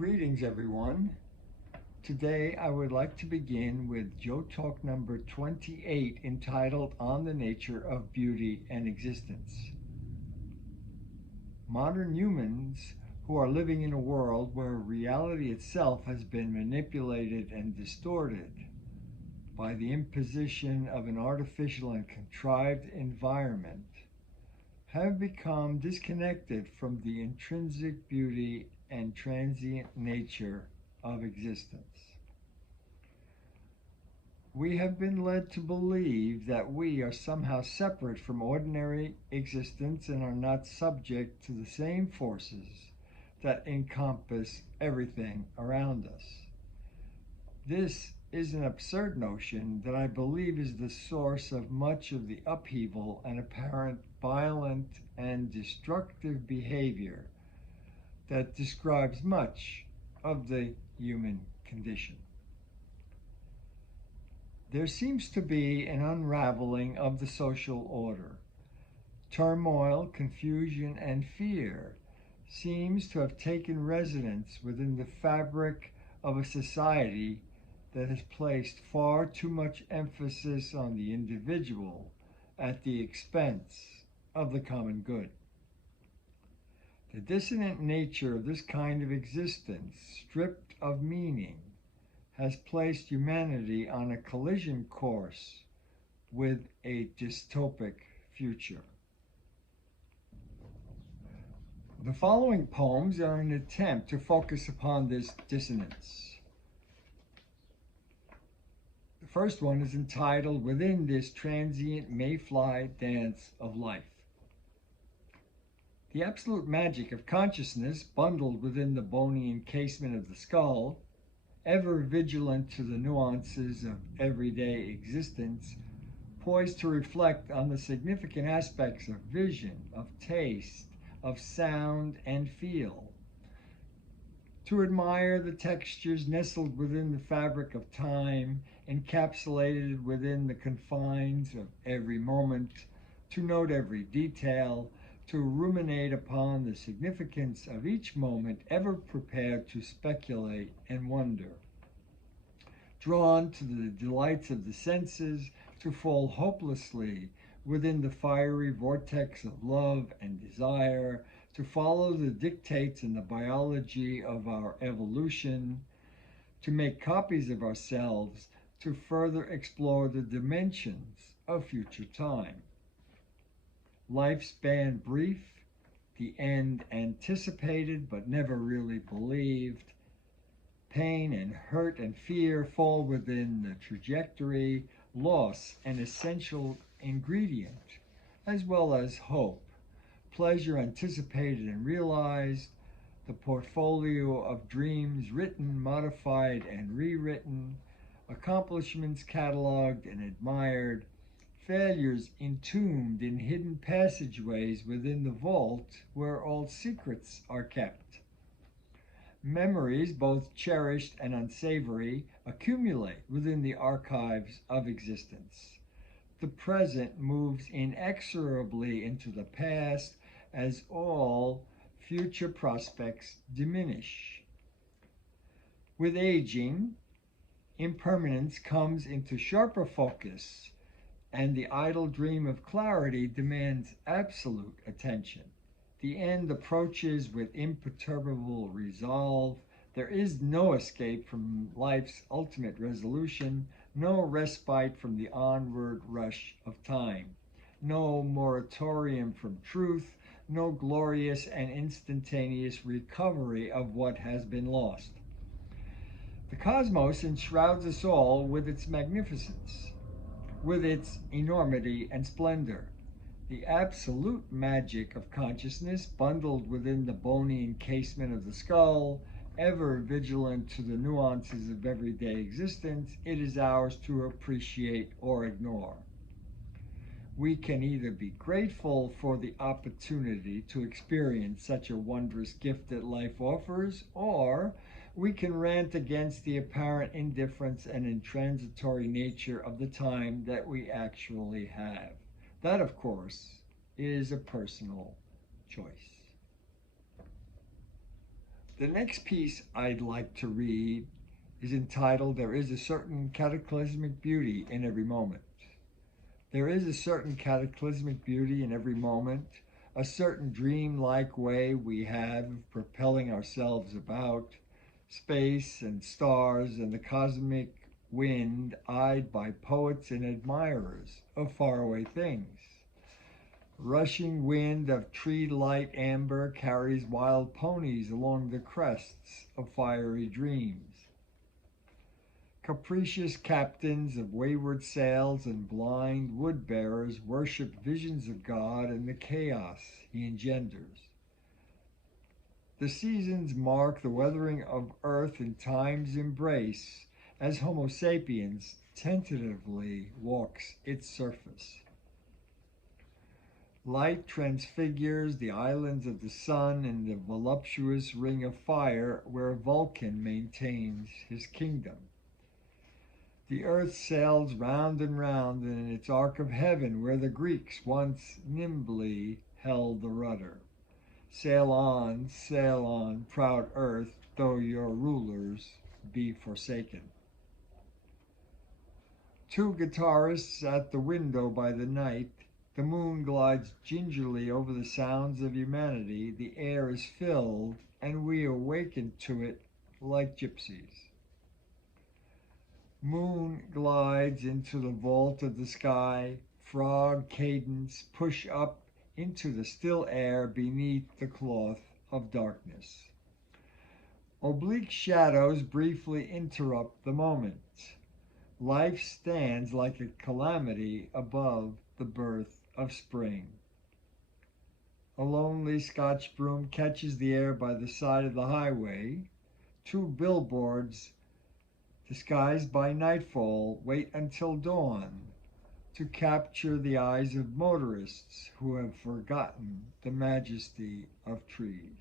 Greetings, everyone. Today, I would like to begin with Joe Talk number 28, entitled On the Nature of Beauty and Existence. Modern humans who are living in a world where reality itself has been manipulated and distorted by the imposition of an artificial and contrived environment have become disconnected from the intrinsic beauty and transient nature of existence. We have been led to believe that we are somehow separate from ordinary existence and are not subject to the same forces that encompass everything around us. This is an absurd notion that I believe is the source of much of the upheaval and apparent violent and destructive behavior that describes much of the human condition. There seems to be an unraveling of the social order. Turmoil, confusion, and fear seems to have taken residence within the fabric of a society that has placed far too much emphasis on the individual at the expense of the common good. The dissonant nature of this kind of existence, stripped of meaning, has placed humanity on a collision course with a dystopic future. The following poems are an attempt to focus upon this dissonance. The first one is entitled Within This Transient Mayfly Dance of Life. The absolute magic of consciousness, bundled within the bony encasement of the skull, ever vigilant to the nuances of everyday existence, poised to reflect on the significant aspects of vision, of taste, of sound and feel, to admire the textures nestled within the fabric of time, encapsulated within the confines of every moment, to note every detail, to ruminate upon the significance of each moment, ever prepared to speculate and wonder. Drawn to the delights of the senses, to fall hopelessly within the fiery vortex of love and desire, to follow the dictates and the biology of our evolution, to make copies of ourselves, to further explore the dimensions of future time. Lifespan brief, the end anticipated but never really believed. Pain and hurt and fear fall within the trajectory, loss an essential ingredient, as well as hope, pleasure anticipated and realized, the portfolio of dreams written, modified, and rewritten, accomplishments cataloged and admired, failures entombed in hidden passageways within the vault where all secrets are kept. Memories, both cherished and unsavory, accumulate within the archives of existence. The present moves inexorably into the past as all future prospects diminish. With aging, impermanence comes into sharper focus, and the idle dream of clarity demands absolute attention. The end approaches with imperturbable resolve. There is no escape from life's ultimate resolution, no respite from the onward rush of time, no moratorium from truth, no glorious and instantaneous recovery of what has been lost. The cosmos enshrouds us all with its magnificence, with its enormity and splendor. The absolute magic of consciousness, bundled within the bony encasement of the skull, ever vigilant to the nuances of everyday existence, it is ours to appreciate or ignore. We can either be grateful for the opportunity to experience such a wondrous gift that life offers, or we can rant against the apparent indifference and intransitory nature of the time that we actually have. That, of course, is a personal choice. The next piece I'd like to read is entitled There is a Certain Cataclysmic Beauty in Every Moment. There is a certain cataclysmic beauty in every moment, a certain dream-like way we have of propelling ourselves about space and stars and the cosmic wind eyed by poets and admirers of faraway things. Rushing wind of tree-light amber carries wild ponies along the crests of fiery dreams. Capricious captains of wayward sails and blind wood-bearers worship visions of God and the chaos he engenders. The seasons mark the weathering of earth in time's embrace as Homo sapiens tentatively walks its surface. Light transfigures the islands of the sun in the voluptuous ring of fire where Vulcan maintains his kingdom. The earth sails round and round in its arc of heaven where the Greeks once nimbly held the rudder. Sail on, proud earth, though your rulers be forsaken. Two guitarists at the window by the night, the moon glides gingerly over the sounds of humanity, the air is filled, and we awaken to it like gypsies. Moon glides into the vault of the sky, frog cadence push up into the still air beneath the cloth of darkness. Oblique shadows briefly interrupt the moment. Life stands like a calamity above the birth of spring. A lonely Scotch broom catches the air by the side of the highway. Two billboards disguised by nightfall, wait until dawn to capture the eyes of motorists who have forgotten the majesty of trees.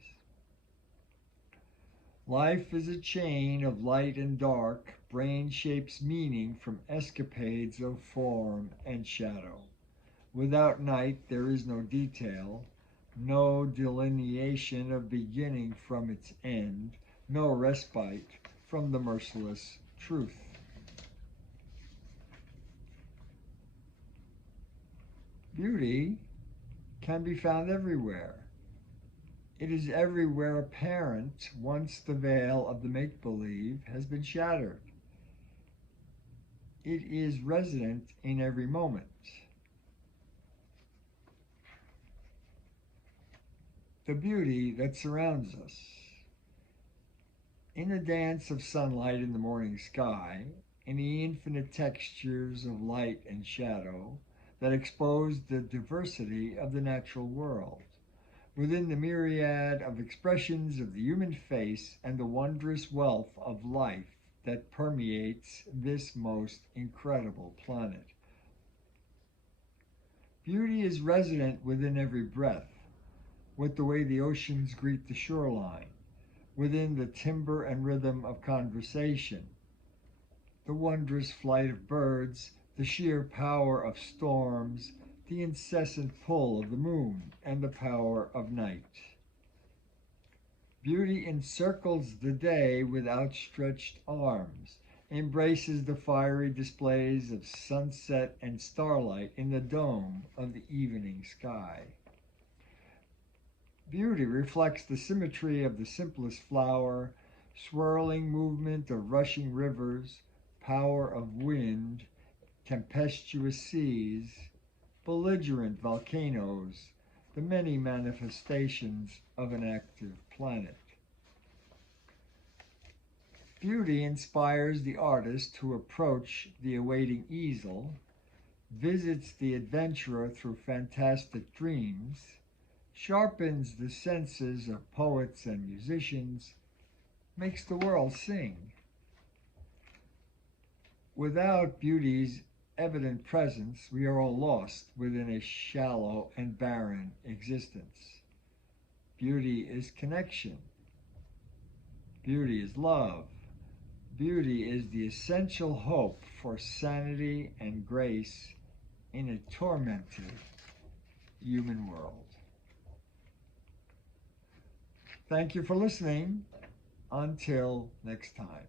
Life is a chain of light and dark, brain shapes meaning from escapades of form and shadow. Without night there is no detail, no delineation of beginning from its end, no respite from the merciless truth. Beauty can be found everywhere. It is everywhere apparent once the veil of the make-believe has been shattered. It is resident in every moment. The beauty that surrounds us. In the dance of sunlight in the morning sky, in the infinite textures of light and shadow that expose the diversity of the natural world, within the myriad of expressions of the human face and the wondrous wealth of life that permeates this most incredible planet. Beauty is resident within every breath, with the way the oceans greet the shoreline, within the timbre and rhythm of conversation, the wondrous flight of birds, the sheer power of storms, the incessant pull of the moon, and the power of night. Beauty encircles the day with outstretched arms, embraces the fiery displays of sunset and starlight in the dome of the evening sky. Beauty reflects the symmetry of the simplest flower, swirling movement of rushing rivers, power of wind, tempestuous seas, belligerent volcanoes, the many manifestations of an active planet. Beauty inspires the artist to approach the awaiting easel, visits the adventurer through fantastic dreams, sharpens the senses of poets and musicians, makes the world sing. Without beauty's evident presence, we are all lost within a shallow and barren existence. Beauty is connection. Beauty is love. Beauty is the essential hope for sanity and grace in a tormented human world. Thank you for listening. Until next time.